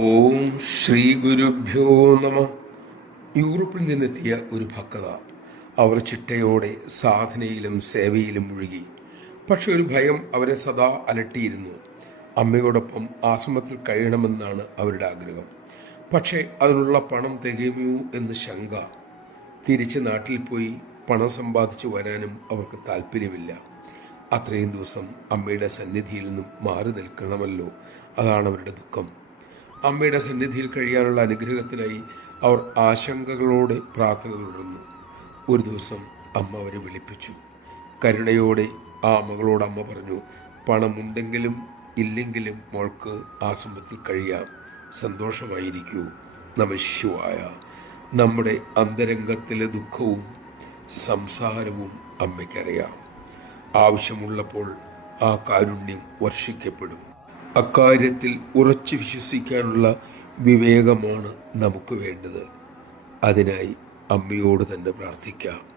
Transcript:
ഓം ശ്രീ ഗുരുഭ്യോ നമ. യൂറോപ്പിൽ നിന്നെത്തിയ ഒരു ഭക്തത. അവർ ചിട്ടയോടെ സാധനയിലും സേവയിലും മുഴുകി. പക്ഷെ ഒരു ഭയം അവരെ സദാ അലട്ടിയിരുന്നു. അമ്മയോടൊപ്പം ആശ്രമത്തിൽ കഴിയണമെന്നാണ് അവരുടെ ആഗ്രഹം. പക്ഷേ അതിനുള്ള പണം തികയുമോ എന്ന് ശങ്ക. തിരിച്ച് നാട്ടിൽ പോയി പണം സമ്പാദിച്ചു വരാനും അവർക്ക് താല്പര്യമില്ല. അത്രയും ദിവസം അമ്മയുടെ സന്നിധിയിൽ നിന്നും മാറി നിൽക്കണമല്ലോ, അതാണ് അവരുടെ ദുഃഖം. അമ്മയുടെ സന്നിധിയിൽ കഴിയാനുള്ള അനുഗ്രഹത്തിനായി അവർ ആശങ്കകളോടെ പ്രാർത്ഥന തുടർന്നു. ഒരു ദിവസം അമ്മ അവരെ വിളിപ്പിച്ചു. കരുണയോടെ ആ മകളോട് അമ്മ പറഞ്ഞു, പണമുണ്ടെങ്കിലും ഇല്ലെങ്കിലും മോൾക്ക് ആശ്രമത്തിൽ കഴിയാം, സന്തോഷമായിരിക്കൂ. നമഃശിവായ. നമ്മുടെ അന്തരംഗത്തിലെ ദുഃഖവും സംസാരവും അമ്മയ്ക്കറിയാം. ആവശ്യമുള്ളപ്പോൾ ആ കാരുണ്യം വർഷിക്കപ്പെടും. അക്കാര്യത്തിൽ ഉറച്ചു വിശ്വസിക്കാനുള്ള വിവേകമാണ് നമുക്ക് വേണ്ടത്. അതിനായി അമ്മയോട് തന്നെ പ്രാർത്ഥിക്കാം.